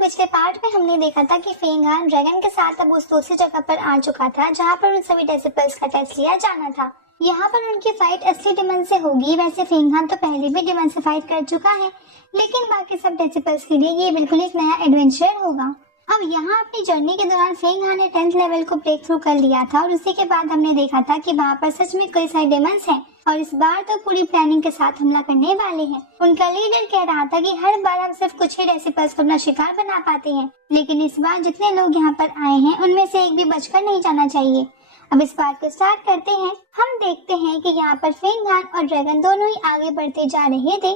पिछले पार्ट में हमने देखा था कि फेंगहान ड्रैगन के साथ अब उस दूसरी जगह पर आ चुका था जहाँ पर उन सभी डेसिबल्स का टेस्ट लिया जाना था। यहाँ पर उनकी फाइट असली डिमन से होगी। वैसे फेंगहान तो पहले भी डिमन से फाइट कर चुका है, लेकिन बाकी सब डेसिबल्स के लिए ये बिल्कुल एक नया एडवेंचर होगा। अब यहाँ अपनी जर्नी के दौरान फेंगहान ने 10th लेवल को ब्रेक थ्रू कर लिया था और उसी के बाद हमने देखा था कि वहाँ पर सच में कई सारे डेमंस हैं और इस बार तो पूरी प्लानिंग के साथ हमला करने वाले हैं। उनका लीडर कह रहा था कि हर बार हम सिर्फ कुछ ही डेसिबल्स को अपना शिकार बना पाते हैं, लेकिन इस बार जितने लोग यहाँ पर आए हैं उनमें से एक भी बचकर नहीं जाना चाहिए। अब इस बात को स्टार्ट करते हैं। हम देखते हैं कि यहाँ पर फेंगहान और ड्रैगन दोनों ही आगे बढ़ते जा रहे थे।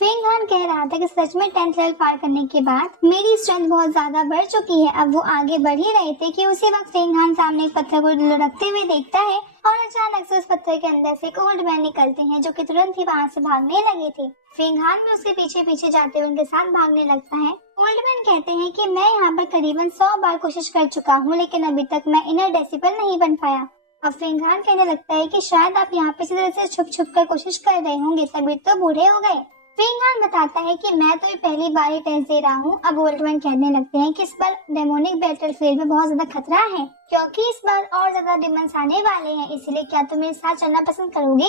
फेंगहान कह रहा था कि सच में 10th लेवल पार करने के बाद मेरी स्ट्रेंथ बहुत ज्यादा बढ़ चुकी है। अब वो आगे बढ़ ही रहे थे कि उसी वक्त फेंगहान सामने एक पत्थर को लुढ़कते हुए देखता है और अचानक से उस पत्थर के अंदर से एक ओल्ड मैन निकलते हैं जो कि तुरंत ही वहाँ से भागने लगे थे। फेंगहान भी उसके पीछे पीछे जाते हुए उनके साथ भागने लगता है। ओल्ड मैन कहते हैं कि मैं यहाँ पर करीबन 100 बार कोशिश कर चुका हूँ, लेकिन अभी तक मैं इनर डेसिबल नहीं बन पाया। अब फेंगहान कहने लगता है कि शायद आप यहाँ पे इसी तरह से छुप छुप कर कोशिश कर रहे होंगे, तभी तो बूढ़े हो गए। फेंगहान बताता है कि मैं तो ये पहली बार ही टेस्ट दे रहा हूँ। अब ओल्ड मैन कहने लगते हैं कि इस बार डेमोनिक बैटलफील्ड में बहुत ज्यादा खतरा है, क्योंकि इस बार और ज्यादा डिमंस आने वाले हैं, इसलिए क्या तुम मेरे साथ चलना पसंद करोगे?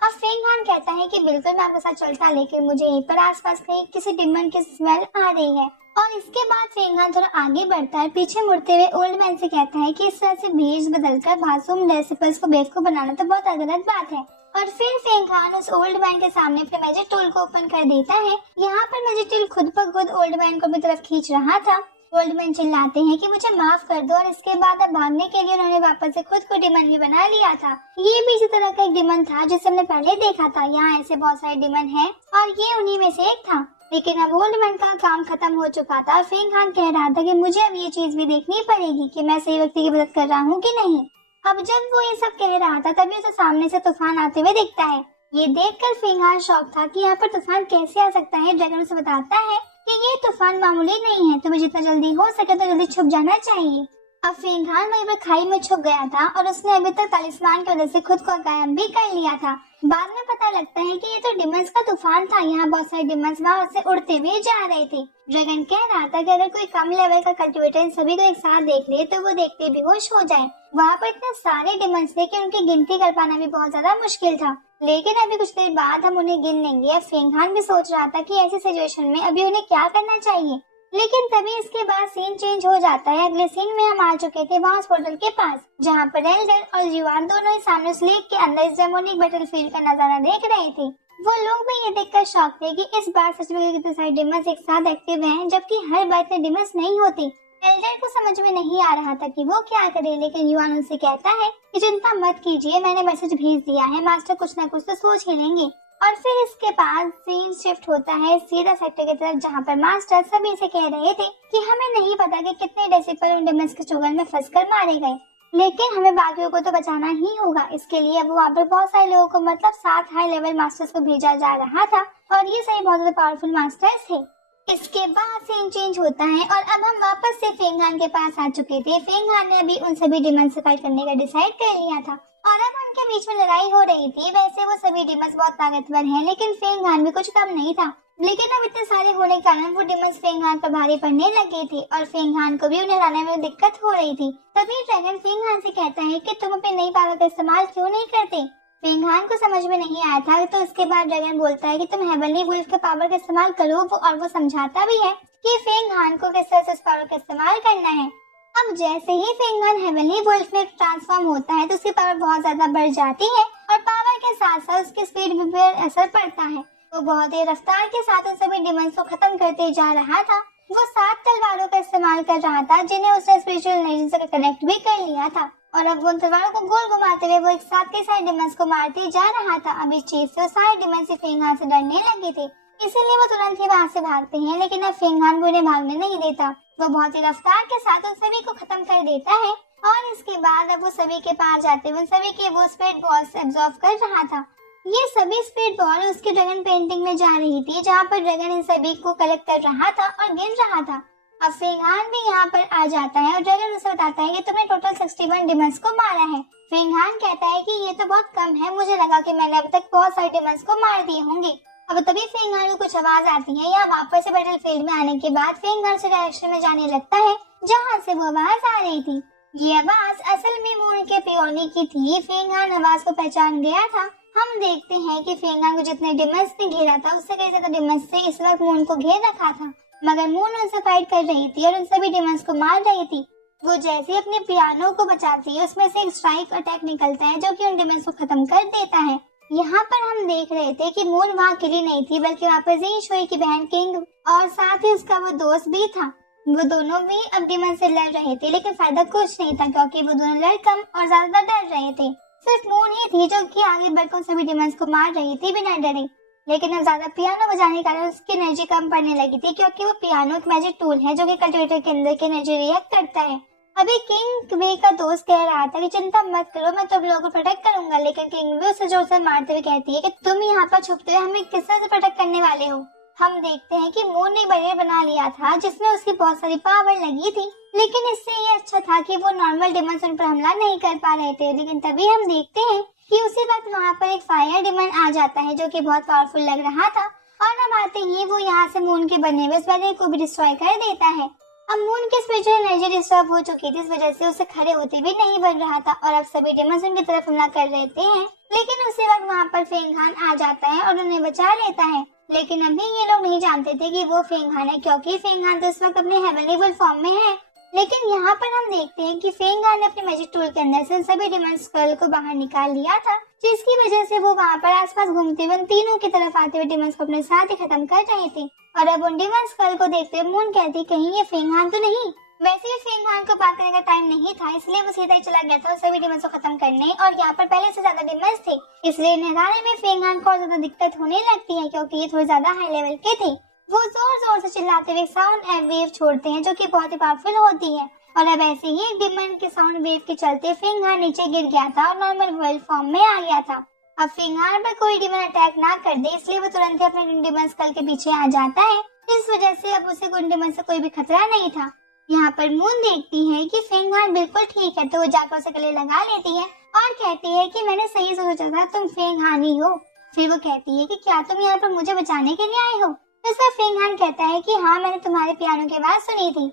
अब फेंगहान कहता है कि बिल्कुल मैं आपके साथ चलता, लेकिन मुझे यहीं पर आसपास कहीं किसी डिमन की स्मेल आ रही है। और इसके बाद फेंगहान थोड़ा आगे बढ़ता है, पीछे मुड़ते हुए ओल्ड मैन से कहता है कि इस तरह से भेष बदलकर मासूम डेसिबल्स को बेवकूफ बनाना तो बहुत गलत बात है। और फिर फेंगहान उस ओल्ड मैन के सामने अपने मैजिक टूल को ओपन कर देता है। यहाँ पर मैजिक टूल खुद ब खुद ओल्ड मैन को अपनी तरफ खींच रहा था। ओल्ड मैन चिल्लाते हैं कि मुझे माफ कर दो, और इसके बाद अब भागने के लिए उन्होंने वापस से खुद को डिमन भी बना लिया था। ये भी इसी तरह का एक डिमन था जिसे हमने पहले देखा था। यहाँ ऐसे बहुत सारे डिमन हैं और ये उन्हीं में से एक था, लेकिन अब ओल्ड मैन का काम खत्म हो चुका था। फेंगहान कह रहा था कि मुझे अब ये चीज भी देखनी पड़ेगी कि मैं सही व्यक्ति की मदद कर रहा हूँ कि नहीं। अब जब वो ये सब कह रहा था तभी उसे सामने से तूफान आते हुए दिखता है। ये देखकर फेंगहान शॉक था कि यहाँ पर तूफान कैसे आ सकता है। ड्रैगन उसे बताता है कि ये तूफान मामूली नहीं है, तुम्हें जितना जल्दी हो सके तो जल्दी छुप जाना चाहिए। अब फेंगहान वहीं पर खाई में छुप गया था और उसने अभी तक तालिस्मान की वजह से खुद को गायब भी कर लिया था। बाद में पता लगता है कि ये तो डिमंस का तूफान था। यहाँ बहुत सारे डिमंस वहाँ से उड़ते हुए जा रहे थे। ड्रैगन कह रहा था कि अगर कोई कम लेवल का कल्टिवेटर इन सभी को एक साथ देख ले तो वो देखते बेहोश हो जाए। वहाँ पर इतने सारे डिमंस थे कि उनकी गिनती कर पाना भी बहुत ज्यादा मुश्किल था, लेकिन अभी कुछ देर बाद हम उन्हें गिन लेंगे। अब फेंगहान भी सोच रहा था कि ऐसी सिचुएशन में अभी उन्हें क्या करना चाहिए, लेकिन तभी इसके बाद सीन चेंज हो जाता है। अगले सीन में हम आ चुके थे वहाँ पोर्टल के पास, जहाँ पर एल्डर और युवान दोनों ही सामने उस लेक के अंदर इस डेमोनिक बैटलफील्ड का नजारा देख रहे थे। वो लोग भी ये देखकर शॉक थे कि इस बार सच में कितने सारे डिमंस एक साथ एक्टिव हैं, जबकि हर बार इतने डिमंस नहीं होते। एल्डर को समझ में नहीं आ रहा था कि वो क्या करे, लेकिन युवान उनसे कहता है कि चिंता मत कीजिए, मैंने मैसेज भेज दिया है, मास्टर कुछ न कुछ तो सोच ही लेंगे। और फिर इसके बाद सीन शिफ्ट होता है सीधा सेक्टर की तरफ, जहाँ पर मास्टर सभी से कह रहे थे कि हमें नहीं पता कि कितने डेसिबल उन डिमंस के चुगल में फंसकर मारे गए, लेकिन हमें बाकियों को तो बचाना ही होगा। इसके लिए अब वहाँ पर बहुत सारे लोगों को, मतलब 7 हाई लेवल मास्टर्स को भेजा जा रहा था, और ये सही बहुत ज्यादा पावरफुल मास्टर्स थे। इसके बाद सीन चेंज होता है और अब हम वापस से फेंगहान के पास आ चुके थे। फेंगहान ने अभी उन सभी डिमंस से फाइट करने का डिसाइड कर लिया था और अब उनके बीच में लड़ाई हो रही थी। वैसे वो सभी डिमंस बहुत ताकतवर हैं, लेकिन फेंगहान भी कुछ कम नहीं था। लेकिन अब इतने सारे होने के कारण वो डिमंस फेंगहान पर भारी पड़ने लगे थे और फेंगहान को भी उन्हें लाने में दिक्कत हो रही थी। तभी ड्रैगन फेंगहान से कहता है कि तुम अपनी नई पावर का इस्तेमाल क्यों नहीं करते। फेंगहान को समझ में नहीं आया था, तो उसके बाद ड्रैगन बोलता है कि तुम हेवनली वुल्फ के पावर का इस्तेमाल करो, और वो समझाता भी है कि फेंगहान को किस तरह से उस पावर का इस्तेमाल करना है। अब जैसे ही फेंगहान हेवनली वुल्फ में ट्रांसफॉर्म होता है तो उसकी पावर बहुत ज्यादा बढ़ जाती है और पावर के साथ साथ उसकी स्पीड भी पर असर पड़ता है। वो बहुत ही रफ्तार के साथ उन सभी डिमंस को खत्म करते जा रहा था। वो 7 तलवारों का इस्तेमाल कर रहा था, जिन्हें उसने स्पिरिचुअल एनर्जी से कनेक्ट भी कर लिया था, और अब वो उन तलवारों को गोल घुमाते हुए वो एक साथ कई सारे डिमंस को मारते जा रहा था। अब इस चीज से सारे डिमंस फेंगहान से डरने लगे थे, इसीलिए वो तुरंत ही वहाँ से भागते हैं। लेकिन अब फेंगहान उन्हें भागने नहीं देता, वो बहुत ही रफ्तार के साथ उन सभी को खत्म कर देता है। और इसके बाद अब वो सभी के पास जाते हुए सभी के वो स्पिरिट बॉल्स एब्जॉर्ब कर रहा था। ये सभी स्पिरिट बॉल उसके ड्रैगन पेंटिंग में जा रही थी, जहाँ पर ड्रैगन इन सभी को कलेक्ट कर रहा था और गिन रहा था। अब फेंगहान भी यहाँ पर आ जाता है और ड्रैगन उसे बताता है कि तुमने टोटल 61 डिमंस को मारा है। फेंगहान कहता है कि ये तो बहुत कम है, मुझे लगा कि मैंने अब तक बहुत सारे डिमंस को मार दिए होंगे। अब तभी फेंगान को कुछ आवाज आती है। यहाँ वापस से बैटल फील्ड में आने के बाद फेंगान उस डायरेक्शन में जाने लगता है जहाँ से वो आवाज आ रही थी। ये आवाज असल में मून के पियोनी की थी। फेंगान आवाज को पहचान गया था। हम देखते हैं कि फेंगान को जितने डिमंस ने घेरा था उससे कई ज्यादा डिमंस से इस वक्त मून को घेर रखा था, मगर मून उनसे फाइट कर रही थी और उन सभी डिमंस को मार रही थी। वो जैसे ही अपने पियानो को बचाती है उसमें से एक स्ट्राइक अटैक निकलता है जो कि उन डिमंस को खत्म कर देता है। यहाँ पर हम देख रहे थे कि मून वहाँ अकेली नहीं थी बल्कि वहाँ पर ज़ी शुई की बहन किंग और साथ ही उसका वो दोस्त भी था। वो दोनों भी अब डिमन से लड़ रहे थे, लेकिन फायदा कुछ नहीं था क्योंकि वो दोनों लड़ कम और ज्यादा डर रहे थे। सिर्फ मून ही थी जो कि आगे बढ़कर सभी डिमंस को मार रही थी बिना डरे। लेकिन अब ज्यादा पियानो बजाने के कारण उसकी एनर्जी कम पड़ने लगी थी क्योंकि वो पियानो एक मैजिक टूल है जो कि कल्टीवेटर के अंदर की एनर्जी रिएक्ट करता है। अभी किंग वे का दोस्त कह रहा था कि चिंता मत करो, मैं तुम लोगों को प्रोटेक्ट करूंगा, लेकिन किंग वे उसे जोर से मारते हुए कहती है कि तुम यहाँ पर छुपते हुए हमें किस तरह से प्रोटेक्ट करने वाले हो। हम देखते हैं कि मून ने बैरियर बना लिया था जिसमें उसकी बहुत सारी पावर लगी थी, लेकिन इससे ये अच्छा था कि वो नॉर्मल डिमंस उन पर हमला नहीं कर पा रहे थे। लेकिन तभी हम देखते हैं कि उसी वक्त वहाँ पर एक फायर डिमन आ जाता है जो कि बहुत पावरफुल लग रहा था, और अब आते ही वो यहाँ से मून के बने हुए इस बैरियर को भी डिस्ट्रॉय कर देता है। अब मून की स्पिरिचुअल एनर्जी डिस्टर्ब हो चुकी थी, इस वजह से उसे खड़े होते भी नहीं बन रहा था और अब सभी डिमंस उनकी तरफ हमला कर रहे हैं। लेकिन उसी वक्त वहाँ पर फेंगहान आ जाता है और उन्हें बचा लेता है। लेकिन अभी ये लोग नहीं जानते थे कि वो फेंगहान है क्योंकि फेंगहान तो इस वक्त अपने हेवनली वुल्फ फॉर्म में है। लेकिन यहाँ पर हम देखते हैं कि फेंगहान ने अपने मैजिक टूल के अंदर से सभी डिमंस स्कल को बाहर निकाल लिया था, जिसकी वजह से वो वहाँ पर आसपास घूमते हुए तीनों की तरफ आते हुए डिमंस को अपने साथ ही खत्म कर रहे थे। और अब उन डिमंस स्कल को देखते हुए मून कहती कहीं ये फेंगहान तो नहीं। वैसे भी फेंगहान को बात करने का टाइम नहीं था, इसलिए वो सीधा ही चला गया था सभी डिमंस को खत्म करने, और यहाँ पर पहले से ज्यादा डिमंस थे, इसलिए नहराने में फेंगहान को ज्यादा दिक्कत होने लगती है क्योंकि ये थोड़े ज्यादा हाई लेवल के थे। वो जोर जोर से चिल्लाते हुए साउंड वेव छोड़ते हैं जो कि बहुत ही पावरफुल होती है, और अब ऐसे ही एक डिमन के साउंड वेव के चलते फेंगहान नीचे गिर गया था और नॉर्मल वर्ल्ड फॉर्म में आ गया था। अब फेंगहान पर कोई डिमन अटैक ना कर दे इसलिए वो तुरंत ही अपने डिमन स्कल के पीछे आ जाता है। इस वजह से अब उसे उन डिमन से कोई भी खतरा नहीं था। यहाँ पर मून देखती है कि फेंगहान बिल्कुल ठीक है, तो वो जाकर उसे गले लगा लेती है और कहती है कि मैंने सही सोचा था, तुम फेंगहान ही हो। फिर वो कहती है कि क्या तुम यहाँ पर मुझे बचाने के लिए आए हो। इस पर फेंगहान कहता है कि हाँ, मैंने तुम्हारे पियानो की आवाज सुनी थी।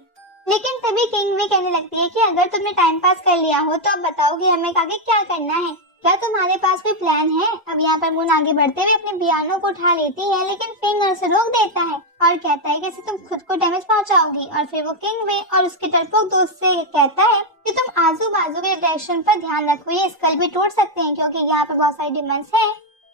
लेकिन तभी किंग वे कहने लगती है कि अगर तुमने टाइम पास कर लिया हो तो अब बताओ कि हमें आगे क्या करना है, क्या तुम्हारे पास कोई प्लान है। अब यहाँ पर मून आगे बढ़ते हुए अपने पियानो को उठा लेती है, लेकिन फेंगहान उसे रोक देता है और कहता है कि इससे तुम खुद को डैमेज पहुंचाओगी। और फिर वो किंग वे और उसके डरपोक दोस्त से कहता है कि तुम आजू बाजू के डायरेक्शन पर ध्यान रखो, ये स्कल भी टूट सकते हैं क्योंकि यहाँ पर बहुत सारी डिमंस है।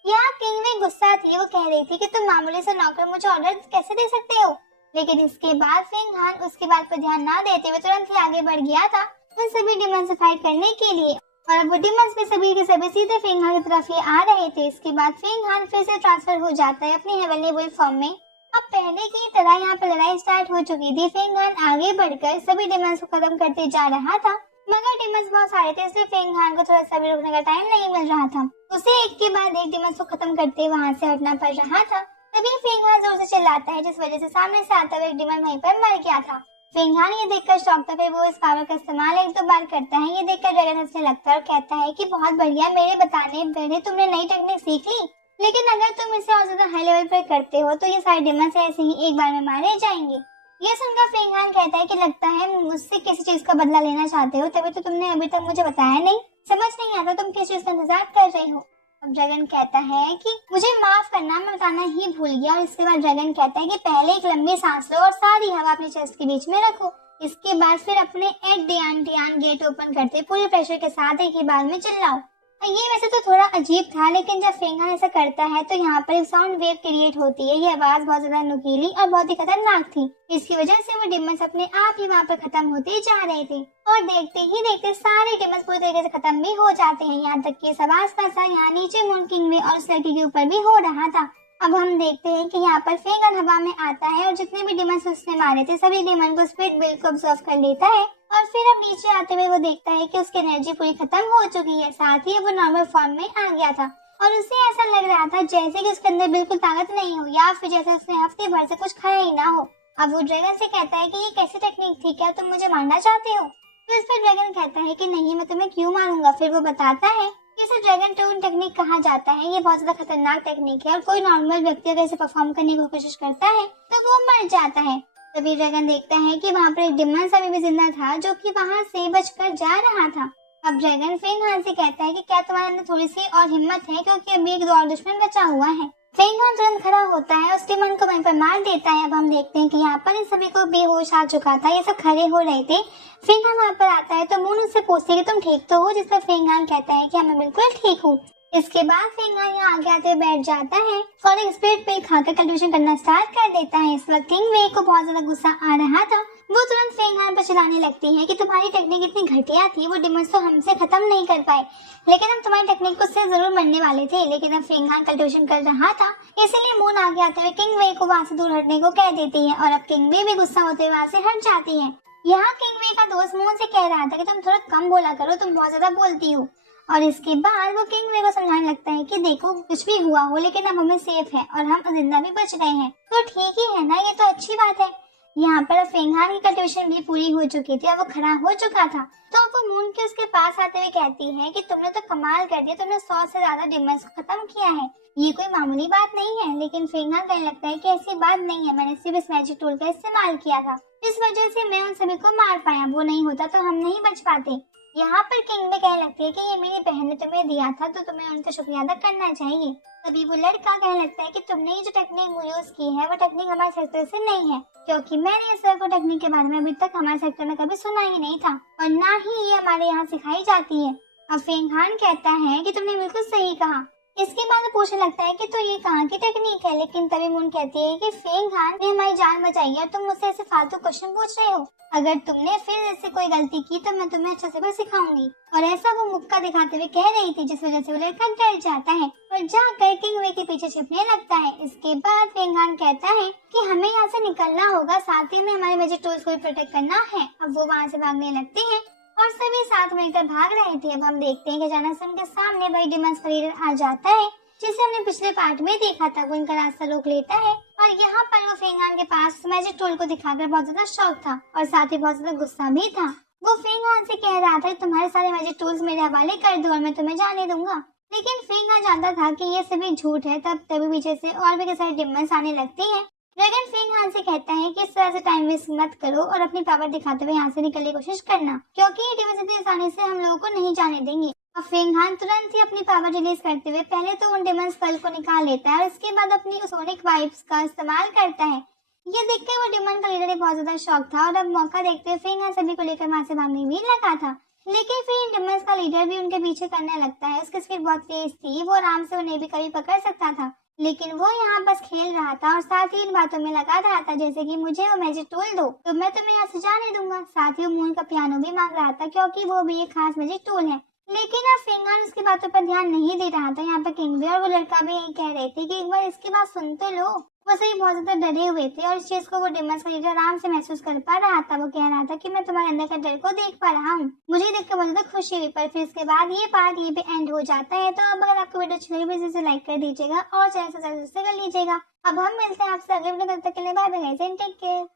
यहाँ किंग वे गुस्सा थी, वो कह रही थी कि तुम मामूली से नौकर मुझे ऑर्डर कैसे दे सकते हो। लेकिन इसके बाद फेंगहान उसकी बात पर ध्यान ना देते हुए तुरंत ही आगे बढ़ गया था उन सभी डिमंस से फाइट करने के लिए, और अब वो डिमंस भी सभी के सभी सीधे फेंगहान की तरफ ही आ रहे थे। इसके बाद फेंगहान फिर से ट्रांसफर हो जाता है अपनी हेवनली वुल्फ फॉर्म में। अब पहले की तरह यहाँ पर लड़ाई स्टार्ट हो चुकी थी। फेंगहान आगे बढ़कर सभी डिमंस को खत्म करते जा रहा था, मगर डिमंस बहुत सारे थे इसलिए फेंगहान को थोड़ा सा भी रुकने का टाइम नहीं मिल रहा था। उसे एक के बाद एक डिमंस को खत्म करते वहाँ से हटना पड़ रहा था। तभी फेंगहान जोर से चिल्लाता है जिस वजह से सामने से आता हुआ एक डिमन वहीं पर मर गया था। फेंगहान ये देखकर शॉक था, फिर वो इस पावर का इस्तेमाल एक दो बार करता है। ये देखकर ड्रैगन हंसने लगता है और कहता है कि बहुत बढ़िया, मेरे बताने पहले तुमने नई टेक्निक सीख ली, लेकिन अगर तुम इसे और ज्यादा हाई लेवल पर करते हो तो ये सारे डिमंस ऐसे ही एक बार में मारे जाएंगे। ये सुनकर फेंगहान कहता है कि लगता है मुझसे किसी चीज का बदला लेना चाहते हो, तभी तो तुमने अभी तक मुझे बताया नहीं। समझ नहीं आता तुम किस चीज का इंतजार कर रहे हो। अब ड्रैगन कहता है कि मुझे माफ करना, मैं बताना ही भूल गया। और इसके बाद ड्रैगन कहता है कि पहले एक लंबी सांस लो और सारी हवा अपने चेस्ट के बीच में रखो। इसके बाद फिर अपने एट डियान गेट ओपन करते पूरे प्रेशर के साथ एक ही बार में चिल्लाओ। ये वैसे तो थोड़ा अजीब था, लेकिन जब फेंगहान ऐसा करता है तो यहाँ पर एक साउंड वेव क्रिएट होती है। ये आवाज बहुत ज्यादा नुकीली और बहुत ही खतरनाक थी। इसकी वजह से वो डिमंस अपने आप ही वहाँ पर खत्म होते जा रहे थे, और देखते ही देखते सारे डिमंस पूरी तरीके से खत्म भी हो जाते हैं। यहाँ तक कि सब आसपास यहाँ नीचे मून किंग में और उस लड़की के ऊपर भी हो रहा था। अब हम देखते हैं कि यहाँ पर फेंगहान हवा में आता है और जितने भी डिमंस उसने मारे थे सभी डिमन को स्पिरिट बिल्ड को ऑब्जर्व कर लेता है, और फिर अब नीचे आते हुए वो देखता है कि उसकी एनर्जी पूरी खत्म हो चुकी है, साथ ही वो नॉर्मल फॉर्म में आ गया था। और उसे ऐसा लग रहा था जैसे कि उसके अंदर बिल्कुल ताकत नहीं हो, या फिर जैसे उसने हफ्ते भर से कुछ खाया ही ना हो। अब वो ड्रैगन से कहता है कि ये कैसी टेक्निक थी, क्या तुम मुझे मारना चाहते हो। तो इस पर ड्रैगन कहता है कि नहीं, मैं तुम्हें क्यों मारूंगा। फिर वो बताता है इसे ड्रैगन टोन टेक्निक कहा जाता है। ये बहुत ज्यादा खतरनाक टेक्निक है और कोई नॉर्मल व्यक्ति अगर इसे परफॉर्म करने की कोशिश करता है तो वो मर जाता है। तभी ड्रैगन देखता है कि वहाँ पर एक डिमंस अभी भी जिंदा था जो कि वहाँ से बचकर जा रहा था। अब ड्रैगन फेंग हान से कहता है कि क्या तुम्हारे अंदर थोड़ी सी और हिम्मत है, क्योंकि अभी एक दो और दुश्मन बचा हुआ है। फेंग हान तुरंत खड़ा होता है, उस डिमन को वहीं पर मार देता है। अब हम देखते हैं कि यहाँ पर इन सभी को बेहोश आ चुका था, ये सब खड़े हो रहे थे। फेंग हान वहाँ पर आता है तो मून उससे पूछती है कि तुम ठीक तो हो, जिस पर फेंग हान कहता है कि मैं बिल्कुल ठीक हूँ। इसके बाद फेंग हान यहाँ आगे आते बैठ जाता है और एक स्प्लिट पिल खाकर कल्टीवेशन करना स्टार्ट कर देता है। इस वक्त किंग वे को बहुत ज्यादा गुस्सा आ रहा था। वो तुरंत फेंग हान पर चिल्लाने लगती है कि तुम्हारी टेक्निक इतनी घटिया थी, वो डिमंस तो हमसे खत्म नहीं कर पाए, लेकिन हम तुम्हारी टेक्निक को से जरूर मरने वाले थे। लेकिन अब फेंग हान कल्टीवेशन कर रहा था, इसलिए मून आगे आते हुए किंग वे को वहाँ से दूर हटने को कह देती है और अब किंग वे भी गुस्सा होते हुए वहाँ से हट जाती है। यहाँ किंग वे का दोस्त मून से कह रहा था कि तुम थोड़ा कम बोला करो, तुम बहुत ज्यादा बोलती हो। और इसके बाद वो किंग वे को समझाने लगता है कि देखो कुछ भी हुआ हो लेकिन अब हमें सेफ है और हम जिंदा भी बच गए हैं, तो ठीक ही है ना, ये तो अच्छी बात है। यहाँ पर फेंग हान की कल्टीवेशन भी पूरी हो चुकी थी और वो खड़ा हो चुका था। तो वो मून के उसके पास आते हुए कहती है कि तुमने तो कमाल कर दिया, तुमने 100 से ज्यादा डिमंस को खत्म किया है, ये कोई मामूली बात नहीं है। लेकिन फेंग हान कहने लगता है कि ऐसी बात नहीं है, मैंने सिर्फ इस मैजिक टूल का इस्तेमाल किया था, इस वजह से मैं उन सभी को मार पाया, वो नहीं होता तो हम नहीं बच पाते। यहाँ पर किंग में कहने लगती है कि ये मेरी बहन ने तुम्हें दिया था तो तुम्हें उनका शुक्रिया अदा करना चाहिए। तभी वो लड़का कहने लगता है कि तुमने ये जो टेक्निक यूज की है वो टेक्निक हमारे सेक्टर से नहीं है, क्योंकि मैंने इस तरह टेक्निक के बारे में अभी तक हमारे सेक्टर में कभी सुना ही नहीं था और ना ही ये हमारे यहाँ सिखाई जाती है। अब फेंग हान कहता है कि तुमने बिल्कुल सही कहा। इसके बाद पूछने लगता है कि तो ये कहाँ की टेक्निक है, लेकिन तभी मून कहती है कि फेंग हान ने हमारी जान बचाई है और तुम मुझसे ऐसे फालतू क्वेश्चन पूछ रहे हो, अगर तुमने फिर ऐसे कोई गलती की तो मैं तुम्हें अच्छे से सिखाऊंगी। और ऐसा वो मुक्का दिखाते हुए कह रही थी, जिस वजह से वो लड़का डर जाता है और जाकर किंग वे के पीछे छिपने लगता है। इसके बाद फेंग हान कहता है कि हमें यहाँ से निकलना होगा, साथ ही में हमारे मैजिक टूल्स को भी प्रोटेक्ट करना है। अब वो वहाँ से भागने लगती है और सभी साथ मिलकर भाग रहे थे। अब हम देखते हैं कि अचानक से उनके सामने वही डिमंस लीडर आ जाता है जिसे हमने पिछले पार्ट में देखा था। वो इनका रास्ता रोक लेता है और यहाँ पर वो फेंग हान के पास मैजिक टूल को दिखाकर बहुत ज्यादा शौक था और साथ ही बहुत ज्यादा गुस्सा भी था। वो फेंग हान से कह रहा था तुम्हारे सारे मैजिक टूल्स मेरे हवाले कर दो और मैं तुम्हें जाने दूंगा, लेकिन फेंग हान जानता था कि ये सभी झूठ है। तभी पीछे से और भी सारे डिमंस आने लगती है। ड्रैगन फेंग हान से कहता है कि इस तरह से टाइम वेस्ट मत करो और अपनी पावर दिखाते हुए यहाँ से निकलने की कोशिश करना, क्योंकि ये डिमंस इतनी आसानी से हम लोगों को नहीं जाने देंगे। अब फेंग हान तुरंत ही अपनी पावर रिलीज करते हुए पहले तो उन डिमंस फल को निकाल लेता है और उसके बाद अपनी सोनिक वाइब्स का इस्तेमाल करता है। ये देखकर वो डिमन का लीडर बहुत ज्यादा शौक था और अब मौका देखते हुए फेंग हान सभी को लेकर वहां से भागने भी लगा था। लेकिन फिर इन डिमंस का लीडर भी उनके पीछे करने लगता है। उसकी स्पीड बहुत तेज थी, वो आराम से उन्हें भी कभी पकड़ सकता था, लेकिन वो यहाँ बस खेल रहा था और साथ ही इन बातों में लगा रहा था जैसे कि मुझे वो मैजिक टूल दो तो मैं तुम्हें यहाँ से जाने दूंगा। साथ ही वो मून का पियानो भी मांग रहा था क्योंकि वो भी एक खास मैजिक टूल है। लेकिन अब फेंग हान उसकी बातों पर ध्यान नहीं दे रहा था। यहाँ पर किंग वे और वो लड़का भी यही कह रहे थे कि एक बार इसकी बात सुन तो लो। वो सही बहुत ज्यादा डरे हुए थे और इस चीज को वो डिमंस का लीडर आराम से महसूस कर पा रहा था। वो कह रहा था कि मैं तुम्हारे अंदर का डर को देख पा रहा हूँ। मुझे देखकर बहुत ज्यादा खुशी हुई। पर फिर इसके बाद ये पार्ट ये पे एंड हो जाता है। तो अब अगर आपको वीडियो अच्छी लगी प्लीज इसे लाइक कर दीजिएगा और चैनल सब्सक्राइब कर लीजिएगा। अब हम मिलते हैं आपसे अगले वीडियो, तब तक के लिए bye bye guys and take care.